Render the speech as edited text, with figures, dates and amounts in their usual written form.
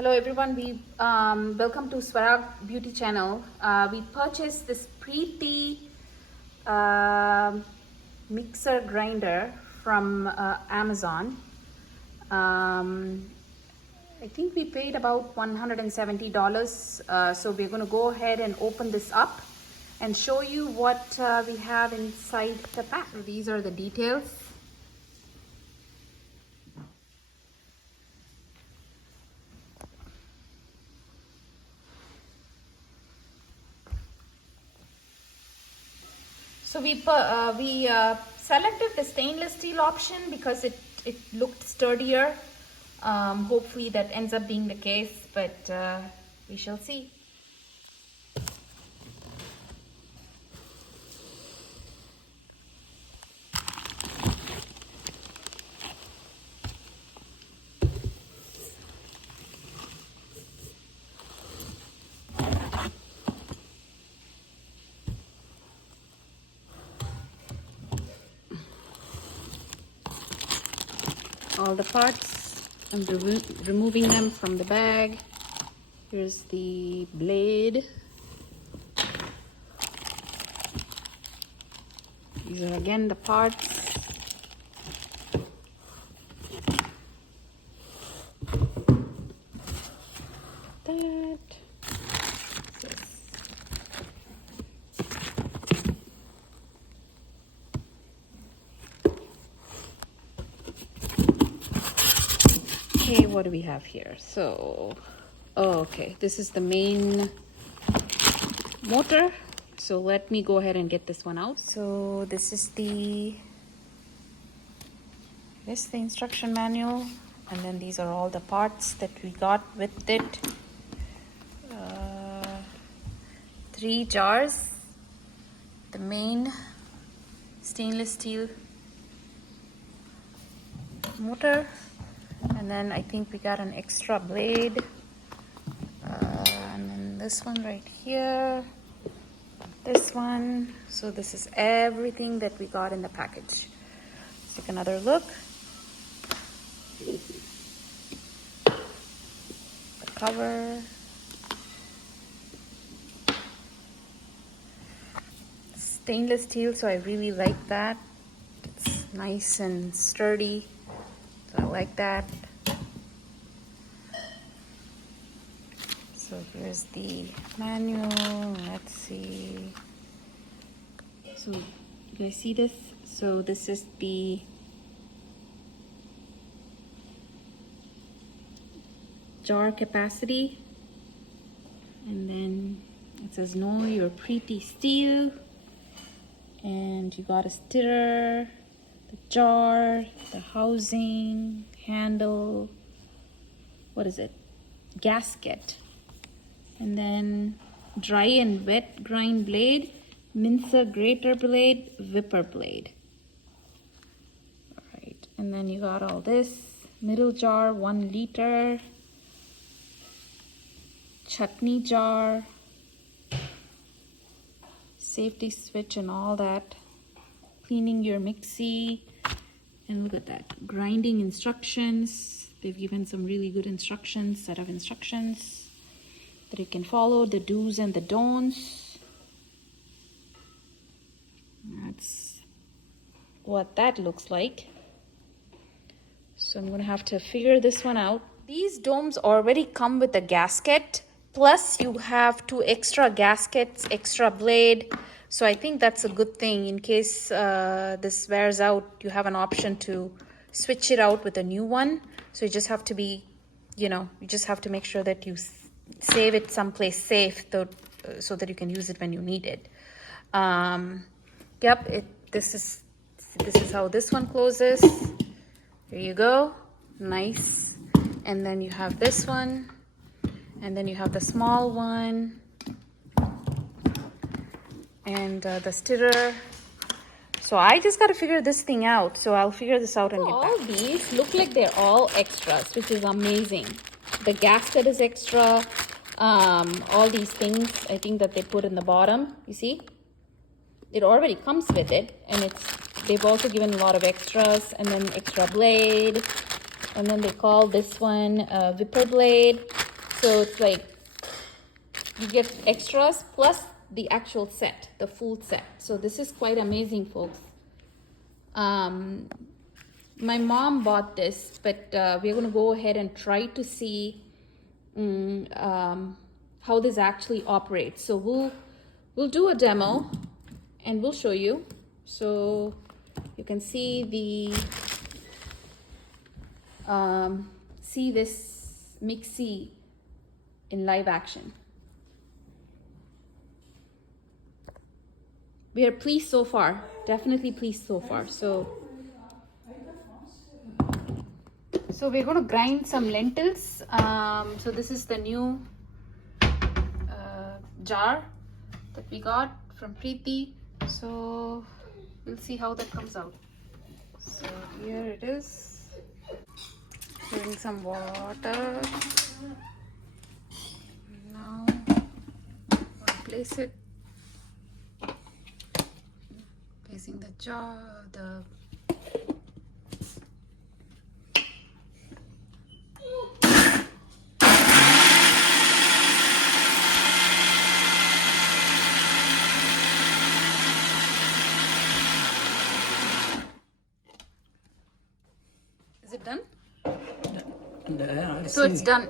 Hello everyone, we welcome to Swarag Beauty Channel. We purchased this Preethi mixer grinder from Amazon. I think we paid about $170. So we're going to go ahead and open this up and show you what we have inside the pack. So these are the details. So we selected the stainless steel option because it looked sturdier. Hopefully that ends up being the case, but we shall see. All the parts, I'm removing them from the bag. Here's the blade. These are again the parts. Okay, what do we have here? So, okay, this is the main motor. So let me go ahead and get this one out. So this is the instruction manual, and then these are all the parts that we got with it. 3 jars, the main stainless steel motor, and then I think we got an extra blade, and then this one right here, this one. So this is everything that we got in the package. Let's take another look. The cover, stainless steel, so I really like that. It's nice and sturdy, so I like that. So here's the manual. Let's see. So you guys see this? So this is the jar capacity, and then it says know your Preethi Steele, and you got a stirrer, the jar, the housing, handle, what is it, gasket, and then dry and wet grind blade, mincer grater blade, whipper blade. All right, and then you got all this, middle jar, 1 liter, chutney jar, safety switch and all that, cleaning your mixie, and look at that, grinding instructions. They've given some really good instructions, set of instructions that you can follow, the do's and the don'ts. That's what that looks like. So I'm gonna have to figure this one out. These domes already come with a gasket, plus you have 2 extra gaskets, extra blade. So I think that's a good thing. In case this wears out, you have an option to switch it out with a new one. So you just have to be, you just have to make sure that you save it someplace safe so that you can use it when you need it. Yep, this is how this one closes. There you go, nice. And then you have this one, and then you have the small one, and the stirrer. So I just got to figure this thing out. So I'll figure this out and get back. All these look like they're all extras, which is amazing. The gasket is extra. All these things I think that they put in the bottom, you see, it already comes with it, and they've also given a lot of extras, and then extra blade, and then they call this one whipper blade. So it's like you get extras plus the actual set, the full set. So this is quite amazing, folks. My mom bought this, but we're going to go ahead and try to see how this actually operates. So we'll do a demo and we'll show you. So you can see this mixie in live action. We are pleased so far, definitely pleased so far. So we're going to grind some lentils. So this is the new jar that we got from Preethi. So we'll see how that comes out. So here it is. Pouring some water. Now I'll place it. Placing the jar, Is it done? So it's done.